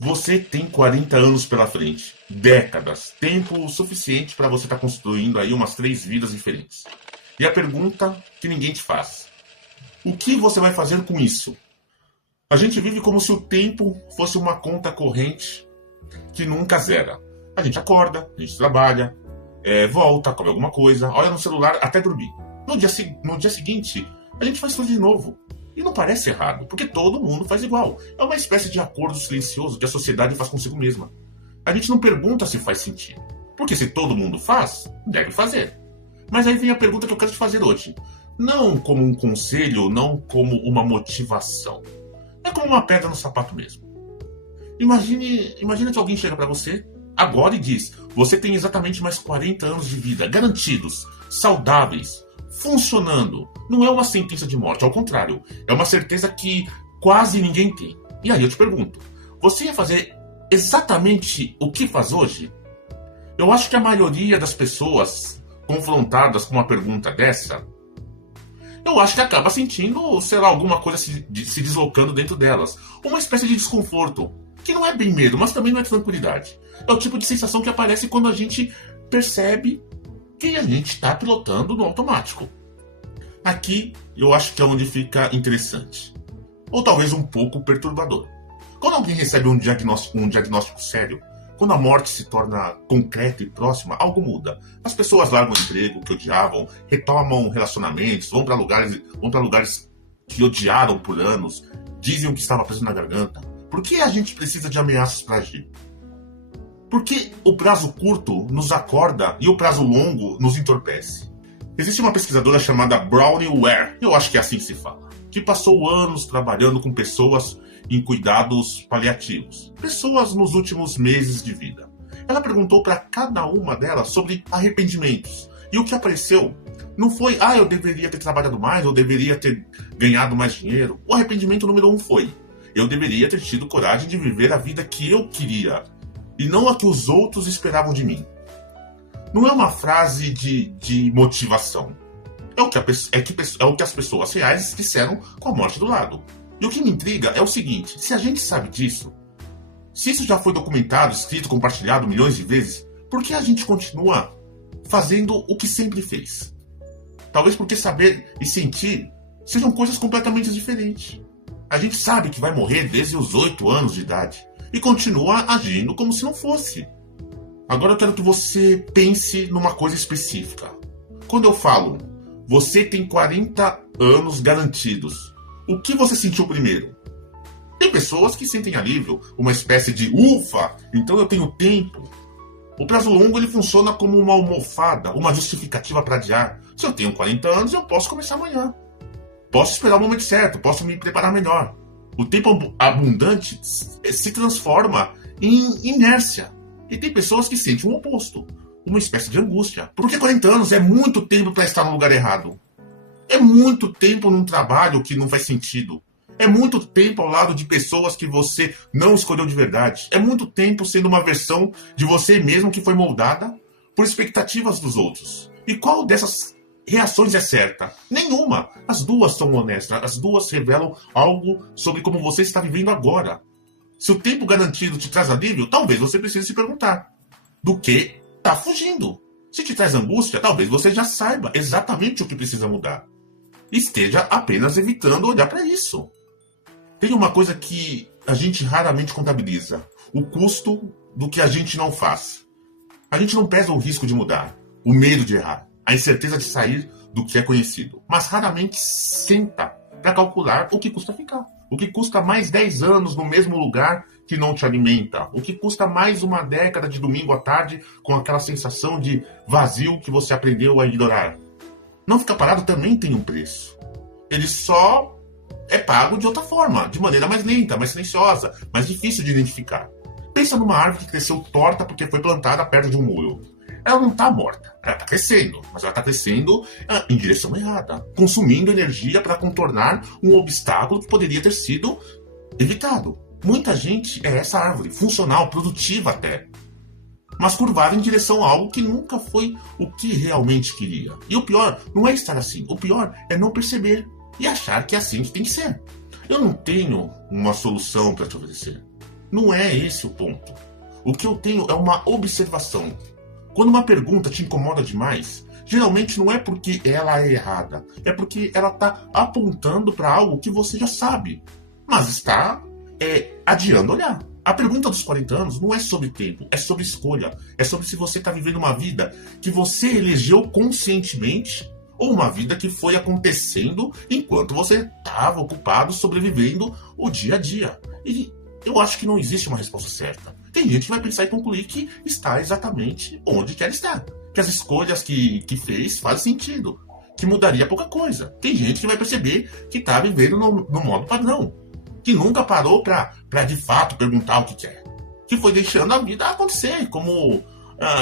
Você tem 40 anos pela frente, décadas, tempo suficiente para você estar construindo aí umas 3 vidas diferentes. E a pergunta que ninguém te faz: o que você vai fazer com isso? A gente vive como se o tempo fosse uma conta corrente que nunca zera. A gente acorda, a gente trabalha, volta, come alguma coisa, olha no celular até dormir. No dia seguinte, a gente faz tudo de novo. E não parece errado, porque todo mundo faz igual. É uma espécie de acordo silencioso que a sociedade faz consigo mesma. A gente não pergunta se faz sentido, porque se todo mundo faz, deve fazer. Mas aí vem a pergunta que eu quero te fazer hoje. Não como um conselho, não como uma motivação. É como uma pedra no sapato mesmo. Imagine que alguém chega para você agora e diz: você tem exatamente mais 40 anos de vida, garantidos, saudáveis, funcionando. Não é uma sentença de morte, ao contrário, é uma certeza que quase ninguém tem. E aí eu te pergunto: você ia fazer exatamente o que faz hoje? Eu acho que a maioria das pessoas confrontadas com uma pergunta dessa, eu acho que acaba sentindo, sei lá, alguma coisa se deslocando dentro delas. Uma espécie de desconforto, que não é bem medo, mas também não é tranquilidade. É o tipo de sensação que aparece quando a gente percebe que a gente está pilotando no automático. Aqui eu acho que é onde fica interessante, ou talvez um pouco perturbador. Quando alguém recebe um diagnóstico sério, quando a morte se torna concreta e próxima, algo muda. As pessoas largam o emprego que odiavam, retomam relacionamentos, vão para lugares que odiaram por anos, dizem o que estava preso na garganta. Por que a gente precisa de ameaças para agir? Por que o prazo curto nos acorda e o prazo longo nos entorpece? Existe uma pesquisadora chamada Bronnie Ware, eu acho que é assim que se fala, que passou anos trabalhando com pessoas em cuidados paliativos, pessoas nos últimos meses de vida. Ela perguntou para cada uma delas sobre arrependimentos, e o que apareceu não foi: eu deveria ter trabalhado mais, eu deveria ter ganhado mais dinheiro. O arrependimento número 1 foi: eu deveria ter tido coragem de viver a vida que eu queria, e não a que os outros esperavam de mim. Não é uma frase de motivação. É o que as pessoas reais disseram com a morte do lado. E o que me intriga é o seguinte: se a gente sabe disso, se isso já foi documentado, escrito, compartilhado milhões de vezes, por que a gente continua fazendo o que sempre fez? Talvez porque saber e sentir sejam coisas completamente diferentes. A gente sabe que vai morrer desde os 8 anos de idade e continua agindo como se não fosse. Agora eu quero que você pense numa coisa específica. Quando eu falo: você tem 40 anos garantidos, o que você sentiu primeiro? Tem pessoas que sentem alívio, uma espécie de ufa, então eu tenho tempo. O prazo longo ele funciona como uma almofada, uma justificativa para adiar. Se eu tenho 40 anos, eu posso começar amanhã. Posso esperar o momento certo, posso me preparar melhor. O tempo abundante se transforma em inércia. E tem pessoas que sentem o oposto, uma espécie de angústia. Porque 40 anos é muito tempo para estar no lugar errado. É muito tempo num trabalho que não faz sentido. É muito tempo ao lado de pessoas que você não escolheu de verdade. É muito tempo sendo uma versão de você mesmo que foi moldada por expectativas dos outros. E qual dessas reações é certa? Nenhuma. As duas são honestas. As duas revelam algo sobre como você está vivendo agora. Se o tempo garantido te traz alívio, talvez você precise se perguntar: do que está fugindo? Se te traz angústia, talvez você já saiba exatamente o que precisa mudar. Esteja apenas evitando olhar para isso. Tem uma coisa que a gente raramente contabiliza: o custo do que a gente não faz. A gente não pesa o risco de mudar, o medo de errar, a incerteza de sair do que é conhecido, mas raramente senta para calcular o que custa ficar. O que custa mais 10 anos no mesmo lugar que não te alimenta. O que custa mais uma década de domingo à tarde com aquela sensação de vazio que você aprendeu a ignorar. Não ficar parado também tem um preço. Ele só é pago de outra forma, de maneira mais lenta, mais silenciosa, mais difícil de identificar. Pensa numa árvore que cresceu torta porque foi plantada perto de um muro. Ela não está morta, ela está crescendo, mas ela está crescendo em direção errada, consumindo energia para contornar um obstáculo que poderia ter sido evitado. Muita gente é essa árvore, funcional, produtiva até, mas curvada em direção a algo que nunca foi o que realmente queria. E o pior não é estar assim, o pior é não perceber e achar que é assim que tem que ser. Eu não tenho uma solução para te oferecer. Não é esse o ponto. O que eu tenho é uma observação. Quando uma pergunta te incomoda demais, geralmente não é porque ela é errada, é porque ela está apontando para algo que você já sabe, mas está adiando olhar. A pergunta dos 40 anos não é sobre tempo, é sobre escolha. É sobre se você está vivendo uma vida que você elegeu conscientemente ou uma vida que foi acontecendo enquanto você estava ocupado sobrevivendo o dia a dia. E eu acho que não existe uma resposta certa. Tem gente que vai pensar e concluir que está exatamente onde quer estar. Que as escolhas que fez fazem sentido. Que mudaria pouca coisa. Tem gente que vai perceber que está vivendo no modo padrão. Que nunca parou para de fato perguntar o que quer. Que foi deixando a vida acontecer, como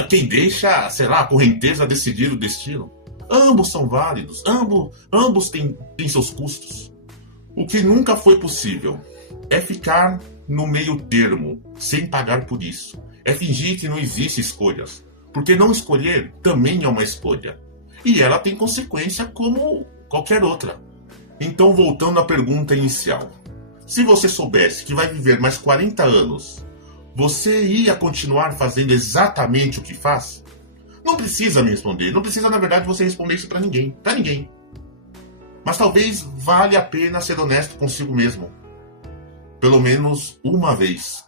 quem deixa, sei lá, a correnteza decidir o destino. Ambos são válidos, ambos têm seus custos. O que nunca foi possível é ficar no meio termo, sem pagar por isso. É fingir que não existe escolhas. Porque não escolher também é uma escolha. E ela tem consequência como qualquer outra. Então, voltando à pergunta inicial. Se você soubesse que vai viver mais 40 anos, você ia continuar fazendo exatamente o que faz? Não precisa me responder. Não precisa, na verdade, você responder isso para ninguém. Para ninguém. Mas talvez valha a pena ser honesto consigo mesmo. Pelo menos uma vez.